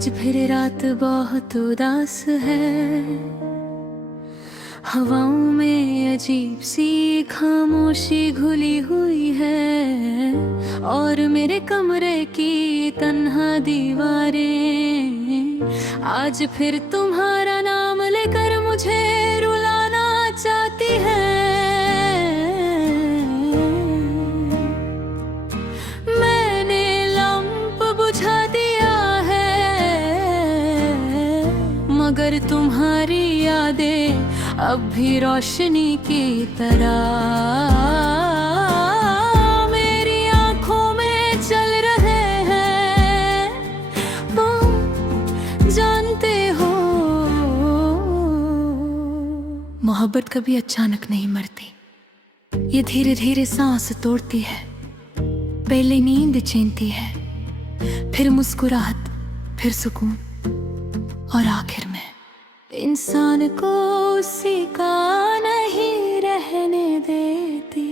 आज फिर रात बहुत उदास है। हवाओं में अजीब सी खामोशी घुली हुई है और मेरे कमरे की तन्हा दीवारें आज फिर तुम्हारा नाम लेकर मुझे रुलाना चाहती है। मैंने लंप बुझा दिया है मगर तुम्हारी यादें अब भी रोशनी की तरह मेरी आंखों में चल रहे हैं। तुम जानते हो मोहब्बत कभी अचानक नहीं मरती, ये धीरे धीरे सांस तोड़ती है। पहले नींद छीनती है, फिर मुस्कुराहट, फिर सुकून और आखिर में इंसान को उसी का नहीं रहने देती।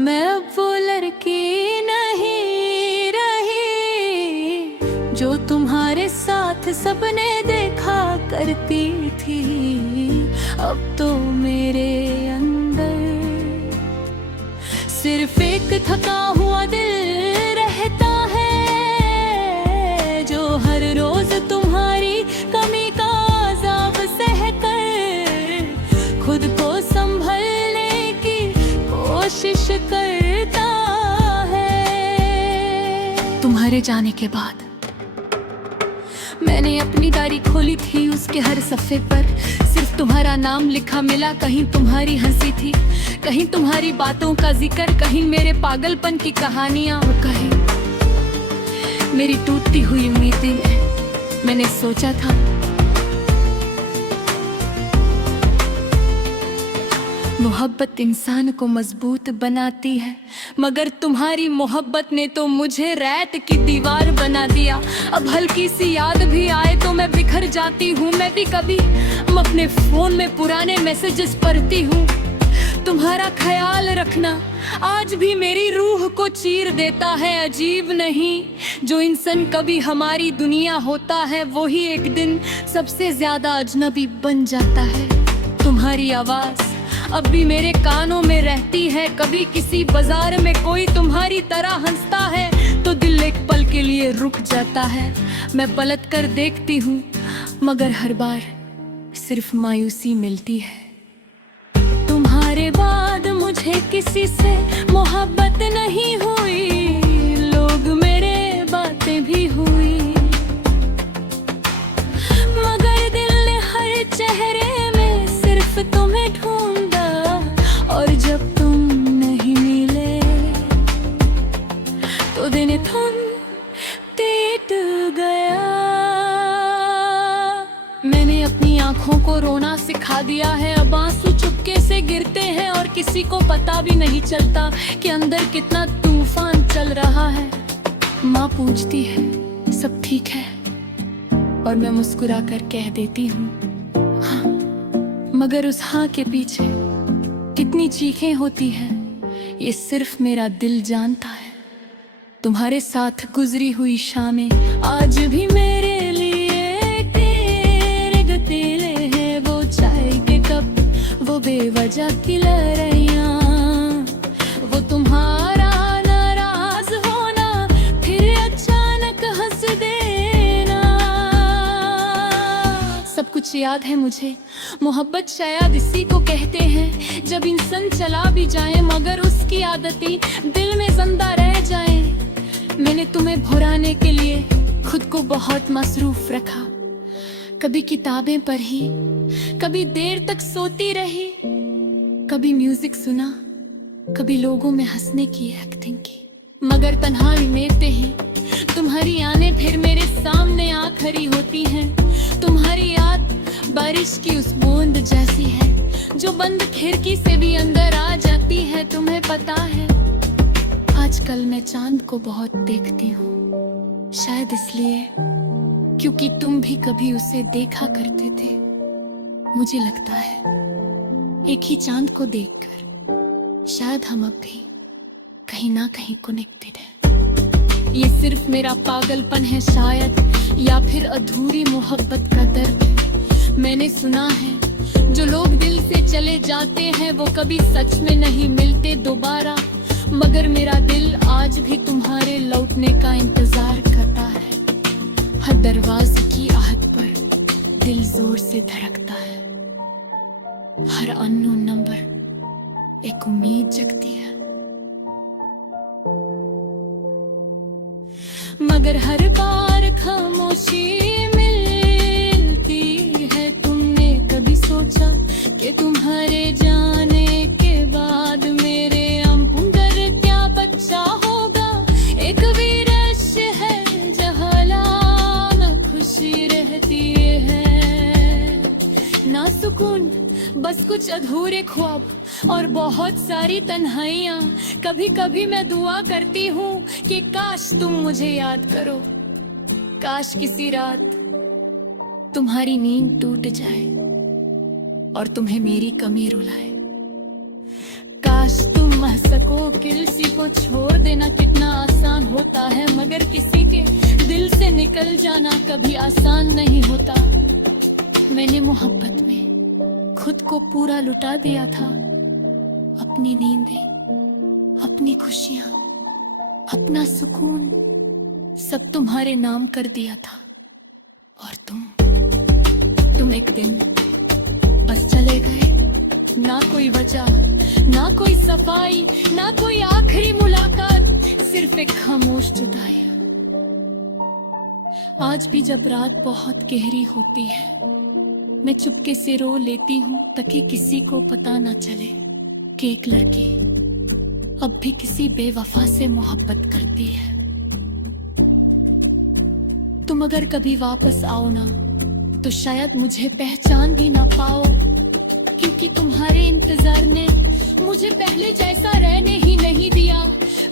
मैं अब वो लड़की नहीं रही जो तुम्हारे साथ सपने देखा करती थी। अब तो मेरे अंदर सिर्फ एक थका हुआ दिल रहता है जो हर रोज तुम्हारी कमी का खुद को संभलने की कोशिश करता है। तुम्हारे जाने के बाद मैंने अपनी डायरी खोली थी, उसके हर सफ़े पर सिर्फ तुम्हारा नाम लिखा मिला। कहीं तुम्हारी हंसी थी, कहीं तुम्हारी बातों का जिक्र, कहीं मेरे पागलपन की कहानियां और कहीं मेरी टूटती हुई उम्मीदें। मैंने सोचा था मोहब्बत इंसान को मजबूत बनाती है, मगर तुम्हारी मोहब्बत ने तो मुझे रेत की दीवार बना दिया। अब हल्की सी याद भी आए तो मैं बिखर जाती हूँ। मैं भी कभी अपने फोन में पुराने मैसेजेस पढ़ती हूँ। तुम्हारा ख्याल रखना आज भी मेरी रूह को चीर देता है। अजीब नहीं, जो इंसान कभी हमारी दुनिया होता है वो ही एक दिन सबसे ज्यादा अजनबी बन जाता है। तुम्हारी आवाज अब भी मेरे कानों में रहती है। कभी किसी बाजार में कोई तुम्हारी तरह हंसता है तो दिल एक पल के लिए रुक जाता है। मैं पलट कर देखती हूँ मगर हर बार सिर्फ मायूसी मिलती है। तुम्हारे बाद मुझे किसी से मोहब्बत नहीं हुई, लोग मेरे बातें भी हुई, मगर दिल ने हर चेहरे में सिर्फ तुम्हें ढूंढा। और जब तुम नहीं मिले तो दिन थम टूट गया। मैंने अपनी आंखों को रोना सिखा दिया है। अब आंसू चुपके से गिरते हैं और किसी को पता भी नहीं चलता कि अंदर कितना तूफान चल रहा है। माँ पूछती है सब ठीक है और मैं मुस्कुरा कर कह देती हूँ हाँ, मगर उस हाँ के पीछे कितनी चीखें होती हैं ये सिर्फ मेरा दिल जानता है। तुम्हारे साथ गुजरी हुई शामें आज भी मेरे लिए तेरे गतीले हैं। वो चाय के कप, वो बेवजह की लड़ाइयाँ, वो तुम्हारा नाराज होना, फिर अचानक हंस देना, सब कुछ याद है मुझे। मोहब्बत शायद इसी को कहते हैं जब इंसान चला भी जाए मगर उसकी आदतें दिल में जिंदा रह जाए। मैंने तुम्हें भुलाने के लिए खुद को बहुत मसरूफ रखा। कभी किताबें पढ़ी, कभी देर तक सोती रही, कभी म्यूजिक सुना, कभी लोगों में हंसने की एक्टिंग की। मगर तन्हाई में ही तुम्हारी आने फिर मेरे सामने आ खड़ी होती हैं। तुम्हारी याद बारिश की उस बूंद जैसी है जो बंद खिड़की से भी अंदर आ जाती है। तुम्हें पता है आजकल मैं चांद को बहुत देखती हूँ, शायद इसलिए क्योंकि तुम भी कभी उसे देखा करते थे। मुझे लगता है एक ही चांद को देखकर शायद हम अब भी कहीं ना कहीं कनेक्टेड हैं। ये सिर्फ मेरा पागलपन है शायद, या फिर अधूरी मोहब्बत का दर्द। मैंने सुना है जो लोग दिल से चले जाते हैं वो कभी सच में नहीं मिलते दोबारा, मगर मेरा दिल आज भी तुम्हारे लौटने का इंतजार करता है। हर दरवाजे की आहट पर दिल जोर से धड़कता है, हर अननोन नंबर एक उम्मीद जगती है, मगर हर बार खामोशी मिलती है। तुमने कभी सोचा कि तुम्हारे जाने के बाद मेरे अंदर क्या बच्चा होगा? एक विरस है जहाँ ना खुशी रहती है ना सुकून, बस कुछ अधूरे ख्वाब और बहुत सारी तन्हाइयाँ। कभी कभी मैं दुआ करती हूँ कि काश तुम मुझे याद करो, काश किसी रात तुम्हारी नींद टूट जाए और तुम्हें मेरी कमी रुलाए। काश तुम मह सको किसी को छोड़ देना कितना आसान होता है, मगर किसी के दिल से निकल जाना कभी आसान नहीं होता। मैंने मोहब्बत में खुद को पूरा लुटा दिया था, अपनी नींदें, अपनी खुशियां, अपना सुकून सब तुम्हारे नाम कर दिया था। और तुम एक दिन बस चले गए, ना कोई वजह, ना कोई सफाई, ना कोई आखिरी मुलाकात, सिर्फ एक खामोश जुदाई। आज भी जब रात बहुत गहरी होती है मैं चुपके से रो लेती हूँ ताकि किसी को पता ना चले कि एक लड़की अब भी किसी बेवफा से मोहब्बत करती है। तुम अगर कभी वापस आओ ना तो शायद मुझे पहचान भी ना पाओ, क्योंकि तुम्हारे इंतजार ने मुझे पहले जैसा रहने ही नहीं दिया।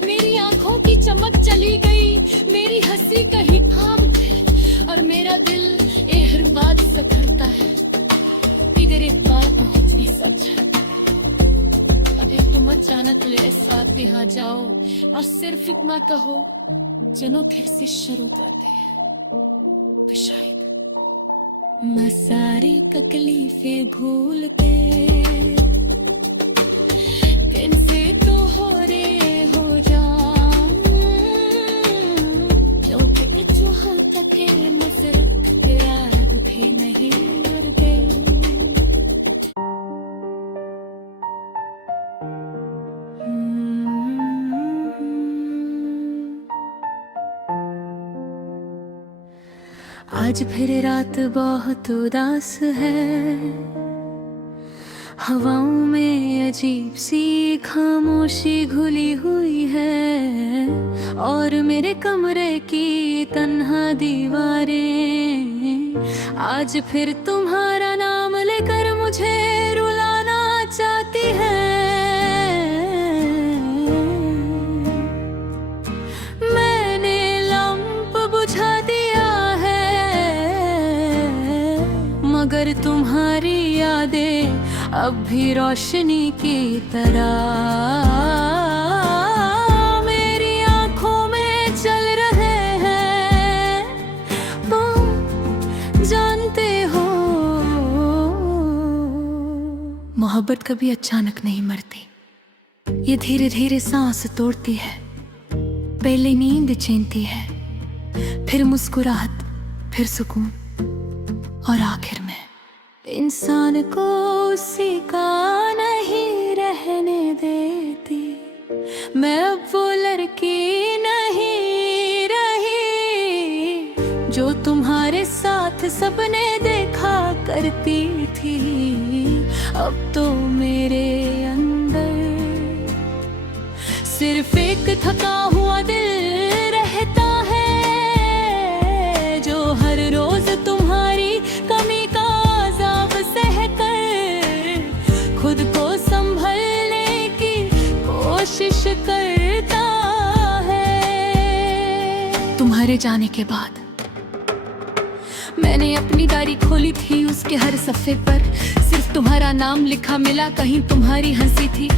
मेरी आंखों की चमक चली गई, मेरी हंसी कहीं थाम गई और मेरा दिल हर बात से करता है। इधर एक बात पहुंच नहीं समझा, अगर तुम अचानक मेरे साथ भी आ जाओ और सिर्फ इतना कहो चलो फिर से शुरू करते हैं, तो शायद मैं सारी तकलीफें भूल के कैसे तो हो रे हो जाऊं, क्योंकि जो हम तके नफरत के याद भी नहीं मर गए। आज फिर रात बहुत उदास है, हवाओं में अजीब सी खामोशी घुली हुई है और मेरे कमरे की तन्हा दीवारें आज फिर तुम्हारा नाम लेकर मुझे रुलाना चाहती है। मैंने लंप बुझा दिया है मगर तुम्हारी यादें अब भी रोशनी की तरह मेरी आंखों में चल रहे हैं। तुम जानते हो मोहब्बत कभी अचानक नहीं मरती, ये धीरे धीरे सांस तोड़ती है। पहले नींद चैनती है, फिर मुस्कुराहट, फिर सुकून और आखिर में इंसान को उसी का नहीं रहने देती। मैं अब वो लड़की नहीं रही जो तुम्हारे साथ सपने देखा करती थी। अब तो मेरे अंदर सिर्फ एक थका हुआ दिल रहता है जो हर रोज तुम्हारी कमी का खुद को संभलने की कोशिश करता है। तुम्हारे जाने के बाद मैंने अपनी डायरी खोली थी, उसके हर सफ़े पर सिर्फ तुम्हारा नाम लिखा मिला। कहीं तुम्हारी हंसी थी,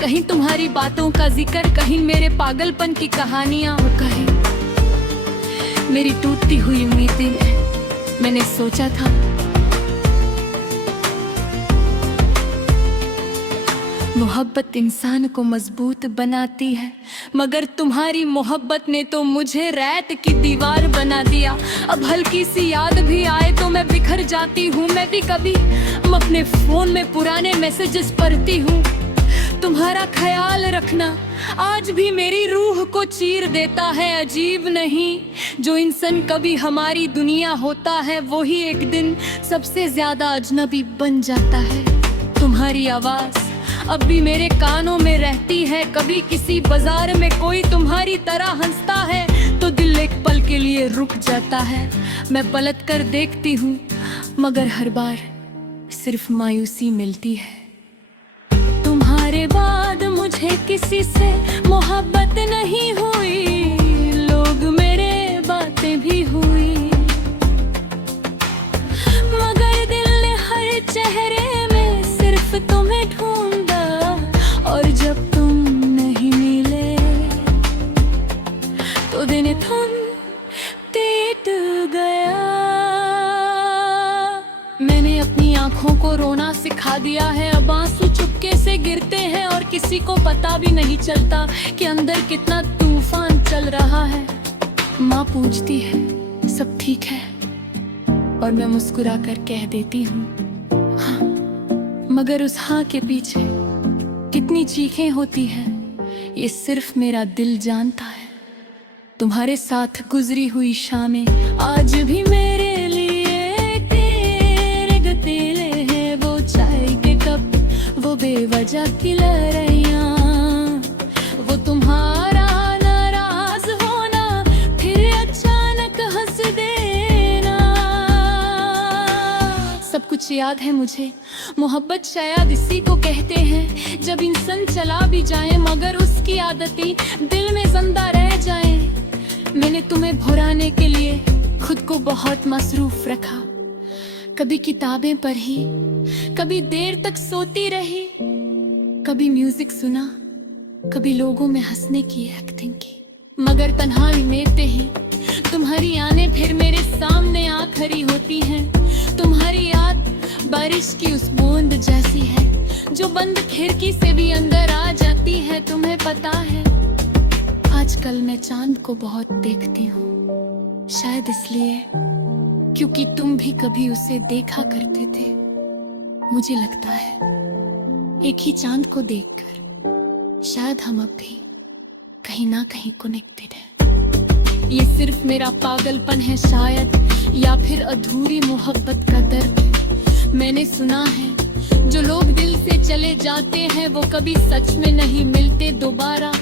कहीं तुम्हारी बातों का जिक्र, कहीं मेरे पागलपन की कहानियां और कहीं मेरी टूटती हुई उम्मीदें। मैंने सोचा था मोहब्बत इंसान को मजबूत बनाती है, मगर तुम्हारी मोहब्बत ने तो मुझे रेत की दीवार बना दिया। अब हल्की सी याद भी आए तो मैं बिखर जाती हूँ। मैं भी कभी अपने फोन में पुराने मैसेजेस पढ़ती हूँ। तुम्हारा ख्याल रखना आज भी मेरी रूह को चीर देता है। अजीब नहीं, जो इंसान कभी हमारी दुनिया होता है वो ही एक दिन सबसे ज्यादा अजनबी बन जाता है। तुम्हारी आवाज अब भी मेरे कानों में रहती है। कभी किसी बाजार में कोई तुम्हारी तरह हंसता है तो दिल एक पल के लिए रुक जाता है। मैं पलट कर देखती हूँ मगर हर बार सिर्फ मायूसी मिलती है। तुम्हारे बाद मुझे किसी से मोहब्बत नहीं हुई, लोग मेरे बातें भी हुई, मगर दिल ने हर चेहरे में सिर्फ तुम्हें ढूंढा। और जब तुम नहीं मिले तो दिन थम टूट गया। मैंने अपनी आंखों को रोना सिखा दिया है। अब आंसू चुपके से गिरते हैं और किसी को पता भी नहीं चलता कि अंदर कितना तूफान चल रहा है। माँ पूछती है सब ठीक है और मैं मुस्कुरा कर कह देती हूँ हाँ, मगर उस हाँ के पीछे कितनी चीखें होती हैं ये सिर्फ मेरा दिल जानता है। तुम्हारे साथ गुजरी हुई शामें आज भी मेरे लिए तेरे गतीले हैं। वो चाय के कप, वो बेवजह की लड़ाइयाँ, वो तुम्हारा नाराज होना फिर अचानक हंस देना, सब कुछ याद है मुझे। मोहब्बत शायद इसी को कहते हैं जब इंसान चला भी जाए मगर उसकी आदतें दिल में जिंदा रह जाए। मैंने तुम्हें भुलाने के लिए खुद को बहुत मसरूफ रखा। कभी किताबें पढ़ी, कभी देर तक सोती रही, कभी म्यूजिक सुना, कभी लोगों में हंसने की एक्टिंग की। मगर तन्हाई में ही तुम्हारी आने फिर मेरे सामने आ खड़ी होती हैं। तुम्हारी याद बारिश की उस बूंद जैसी है जो बंद खिड़की से भी अंदर आ जाती है। तुम्हें पता है आजकल मैं चांद को बहुत देखती हूँ, शायद इसलिए क्योंकि तुम भी कभी उसे देखा करते थे। मुझे लगता है एक ही चांद को देखकर शायद हम अब भी कहीं ना कहीं कनेक्टेड हैं। ये सिर्फ मेरा पागलपन है शायद, या फिर अधूरी मोहब्बत का दर्द। मैंने सुना है जो लोग दिल से चले जाते हैं वो कभी सच में नहीं मिलते दोबारा,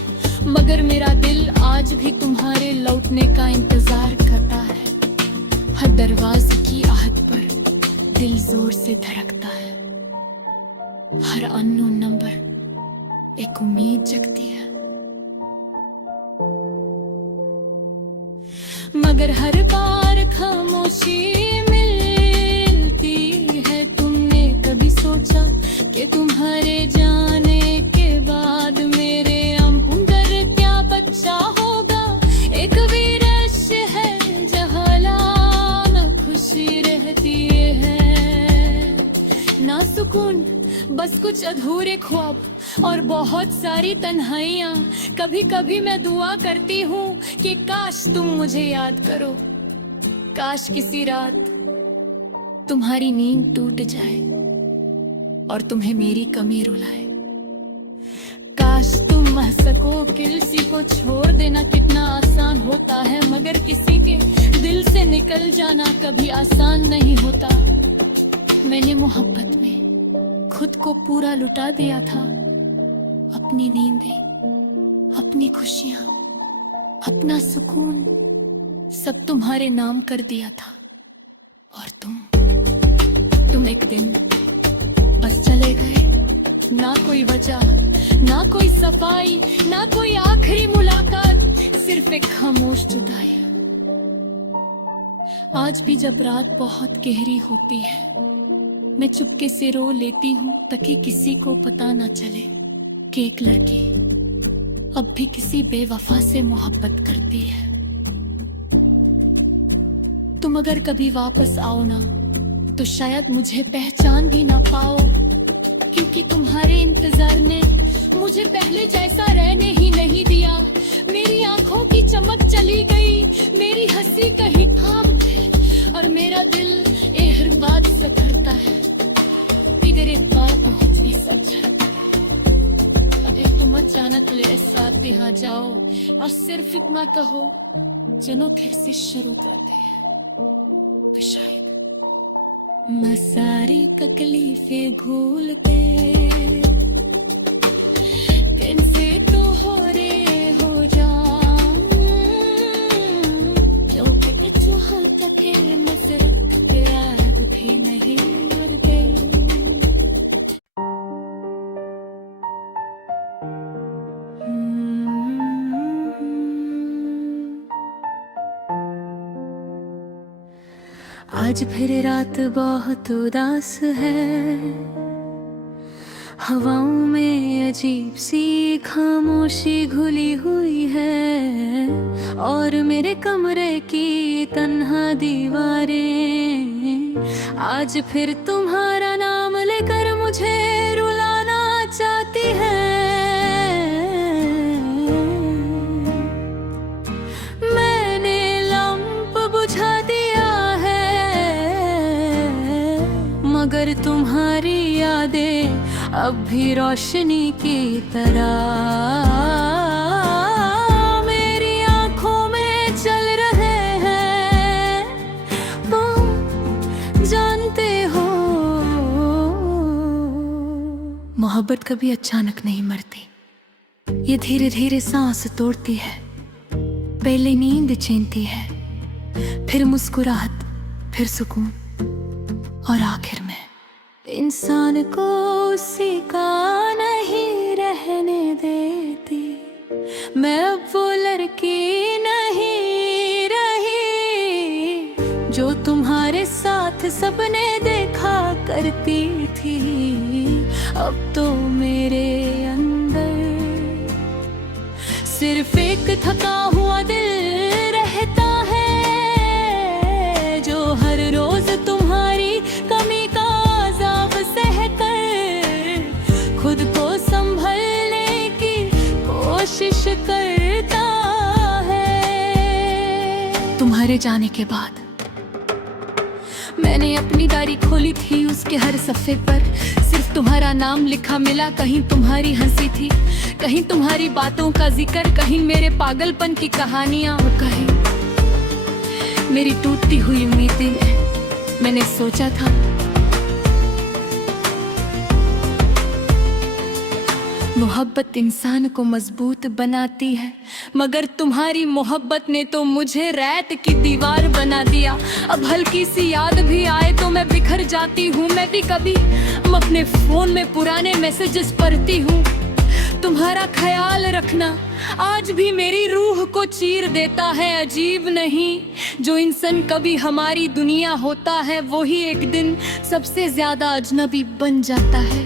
मगर मेरा दिल आज भी तुम्हारे लौटने का इंतजार करता है। हर दरवाजे की आहट पर दिल जोर से धड़कता है। हर अननोन नंबर एक उम्मीद जगती है, मगर हर बार खामोशी मिलती है। तुमने कभी सोचा कि तुम्हारे जाने के बाद मेरे अंदर क्या बच्चा होगा? एक विरस है जहाँ ना खुशी रहती है ना सुकून, बस कुछ अधूरे ख्वाब और बहुत सारी तन्हाइयाँ। कभी कभी मैं दुआ करती हूँ कि काश तुम मुझे याद करो, काश किसी रात तुम्हारी नींद टूट जाए और तुम्हें मेरी कमी रुलाए। काश तुम मह सको कि किसी को छोड़ देना कितना आसान होता है, मगर किसी के दिल से निकल जाना कभी आसान नहीं होता। मैंने मोहब्बत में खुद को पूरा लुटा दिया था, अपनी नींदें, अपनी खुशियां, अपना सुकून सब तुम्हारे नाम कर दिया था। और तुम एक दिन बस चले गए, ना कोई वजह, ना कोई सफाई, ना कोई आखिरी मुलाकात, सिर्फ एक खामोश जुदाई। आज भी जब रात बहुत गहरी होती है मैं चुपके से रो लेती हूँ ताकि किसी को पता ना चले कि एक लड़की अब भी किसी बेवफा से मोहब्बत करती है। तुम अगर कभी वापस आओ ना तो शायद मुझे पहचान भी ना पाओ, क्योंकि तुम्हारे इंतजार ने मुझे पहले जैसा रहने ही नहीं दिया। मेरी आंखों की चमक चली गई, मेरी हंसी कहीं थाम गई, और मेरा दिल हर बात से करता है इधर एक बात बहुत ही सच है। अगर तुम अचानक मेरे साथ यहाँ जाओ और सिर्फ इतना कहो चलो फिर से शुरू करते हैं, तो शायद मैं सारी तकलीफें भूल के फिर से तो हो रे हो जाऊं, क्योंकि कुछ हद तक मैं सिर्फ याद भी नहीं मर गई। आज फिर रात बहुत उदास है, हवाओं में अजीब सी खामोशी घुली हुई है, और मेरे कमरे की तन्हा दीवारें आज फिर तुम्हारा नाम लेकर मुझे रुलाना चाहती है। मैंने लंप बुझा दिया मगर तुम्हारी यादें अब भी रोशनी की तरह मेरी आंखों में चल रहे हैं। तुम जानते हो मोहब्बत कभी अचानक नहीं मरती, ये धीरे धीरे सांस तोड़ती है। पहले नींद छीनती है, फिर मुस्कुराहट, फिर सुकून, और आखिर में इंसान को उसी का नहीं रहने देती। मैं अब वो लड़की नहीं रही जो तुम्हारे साथ सबने देखा करती थी। अब तो मेरे अंदर सिर्फ एक थका हुआ दिल रहता है, जो हर रोज तुम्हारी कमी का अज़ाब सहकर खुद को संभलने की कोशिश करता है। तुम्हारे जाने के बाद मैंने अपनी डायरी खोली थी, उसके हर सफ़े पर सिर्फ तुम्हारा नाम लिखा मिला। कहीं तुम्हारी हंसी थी, कहीं तुम्हारी बातों का जिक्र, कहीं मेरे पागलपन की कहानियां, और कहीं मेरी टूटती हुई उम्मीदें। मैंने सोचा था मोहब्बत इंसान को मजबूत बनाती है, मगर तुम्हारी मोहब्बत ने तो मुझे रैत की दीवार बना दिया। अब हल्की सी याद भी आए तो मैं बिखर जाती हूँ। मैं भी कभी अपने फोन में पुराने मैसेजेस पढ़ती हूँ। तुम्हारा ख्याल रखना आज भी मेरी रूह को चीर देता है। अजीब नहीं, जो इंसान कभी हमारी दुनिया होता है वो ही एक दिन सबसे ज्यादा अजनबी बन जाता है।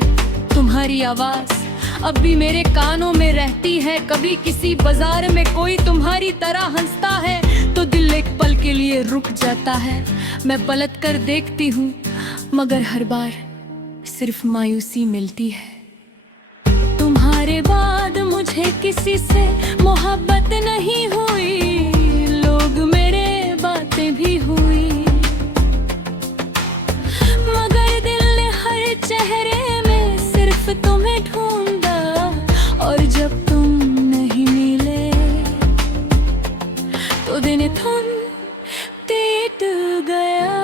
तुम्हारी आवाज अब भी मेरे कानों में रहती है। कभी किसी बाजार में कोई तुम्हारी तरह हंसता है तो दिल एक पल के लिए रुक जाता है। मैं पलट कर देखती हूँ मगर हर बार सिर्फ मायूसी मिलती है। तुम्हारे बाद मुझे किसी से मोहब्बत नहीं हुई, लोग मेरे बातें भी हुई, मगर दिल ने हर चेहरे में सिर्फ तुम्हें ढूंढा। और जब तुम नहीं मिले तो दिन थम टूट गया।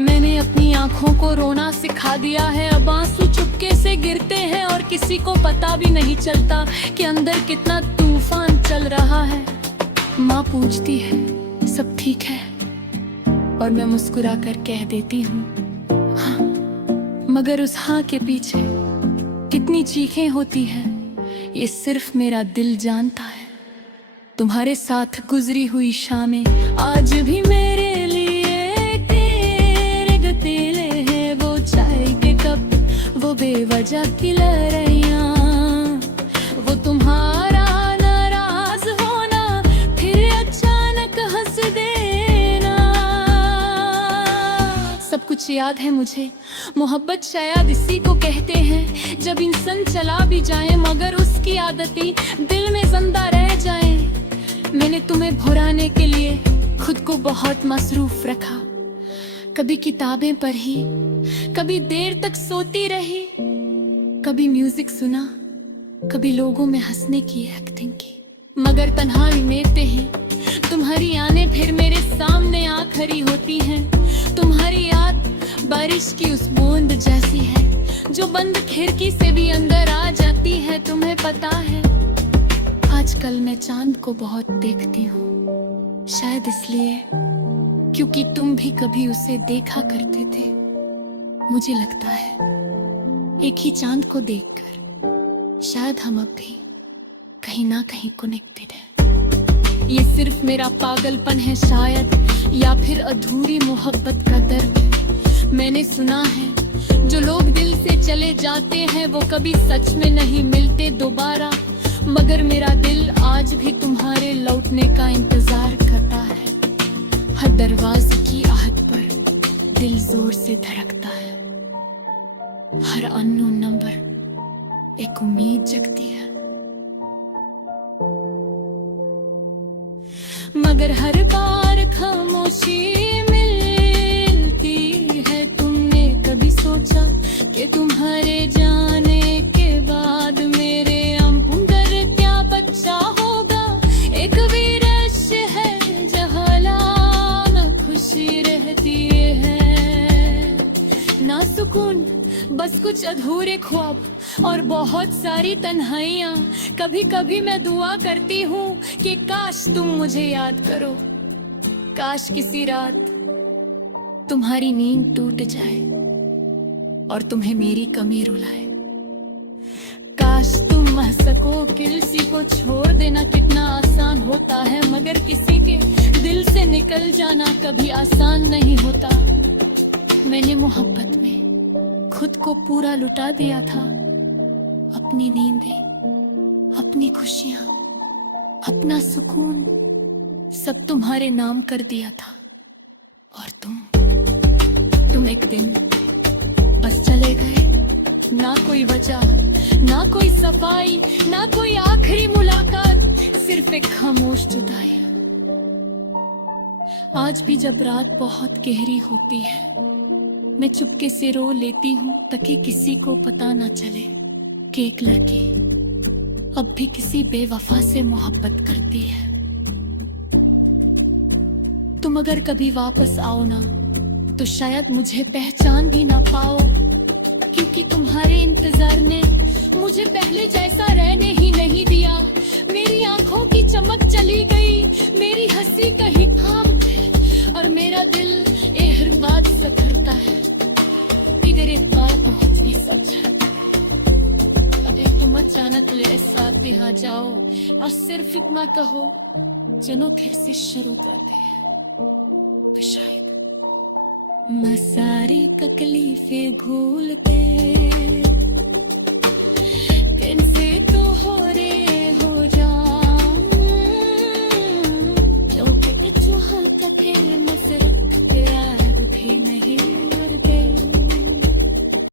मैंने अपनी आंखों को रोना सिखा दिया है। अब आंसू चुपके से गिरते हैं और किसी को पता भी नहीं चलता कि अंदर कितना तूफान चल रहा है। माँ पूछती है सब ठीक है, और मैं मुस्कुरा कर कह देती हूँ हाँ, मगर उस हाँ के पीछे कितनी चीखें होती हैं ये सिर्फ मेरा दिल जानता है। तुम्हारे साथ गुजरी हुई शामें आज भी मेरे लिए तेरे गतीले हैं। वो चाय के कप, वो बेवजह की लड़ाइयाँ, वो तुम्हारा नाराज होना, फिर अचानक हंस दे कुछ याद है मुझे। मोहब्बत शायद इसी को कहते हैं, जब इंसान चला भी जाए मगर उसकी आदतें दिल में जिंदा रह जाएं। मैंने तुम्हें भुलाने के लिए खुद को बहुत मसरूफ रखा। कभी किताबें पढ़ी, कभी देर तक सोती रही, कभी म्यूजिक सुना, कभी लोगों में हंसने की एक्टिंग की। मगर तन्हाई में ही तुम्हारी आने फिर मेरे सामने आ खड़ी होती हैं। तुम्हारी याद बारिश की उस बूंद जैसी है जो बंद खिड़की से भी अंदर आ जाती है। तुम्हें पता है आजकल मैं चांद को बहुत देखती हूँ, शायद इसलिए क्योंकि तुम भी कभी उसे देखा करते थे। मुझे लगता है एक ही चांद को देखकर शायद हम अब भी कहीं ना कहीं कनेक्टेड हैं। ये सिर्फ मेरा पागलपन है शायद, या फिर अधूरी मोहब्बत का दर्द। मैंने सुना है जो लोग दिल से चले जाते हैं वो कभी सच में नहीं मिलते दोबारा, मगर मेरा दिल आज भी तुम्हारे लौटने का इंतजार करता है। हर दरवाजे की आहट पर दिल जोर से धड़कता है, हर अननोन नंबर एक उम्मीद जगती है। मगर हर बार खामोशी मिलती है। तुमने कभी सोचा कि तुम्हारे जाने के बाद मेरे अंदर क्या बच्चा होगा? एक विरस है जहाँ ना खुशी रहती है ना सुकून, बस कुछ अधूरे ख्वाब और बहुत सारी तन्हाइयाँ। कभी कभी मैं दुआ करती हूँ कि काश तुम मुझे याद करो, काश किसी रात तुम्हारी नींद टूट जाए और तुम्हें मेरी कमी रुलाए। काश तुम मह सको कि किसी को छोड़ देना कितना आसान होता है, मगर किसी के दिल से निकल जाना कभी आसान नहीं होता। मैंने मोहब्बत में खुद को पूरा लुटा दिया था, अपनी नींदें, अपनी खुशियां, अपना सुकून सब तुम्हारे नाम कर दिया था। और तुम एक दिन बस चले गए, ना कोई वजह, ना कोई सफाई, ना कोई आखिरी मुलाकात, सिर्फ एक खामोश जुदाई। आज भी जब रात बहुत गहरी होती है मैं चुपके से रो लेती हूँ ताकि किसी को पता ना चले कि एक लड़की अब भी किसी बेवफा से मोहब्बत करती है। तुम अगर कभी वापस आओ ना तो शायद मुझे पहचान भी ना पाओ, क्योंकि तुम्हारे इंतजार ने मुझे पहले जैसा रहने ही नहीं दिया। मेरी आंखों की चमक चली गई, मेरी हंसी कहीं थाम गई और मेरा दिल हर बात से करता है। इधर एक बात बहुत ही सच है, अगर तुम अचानक ले साथ भी आ जाओ और सिर्फ इतना कहो चलो फिर से शुरू करते हैं, तो शायद मैं सारी तकलीफें भूल के फिर से तो हो रे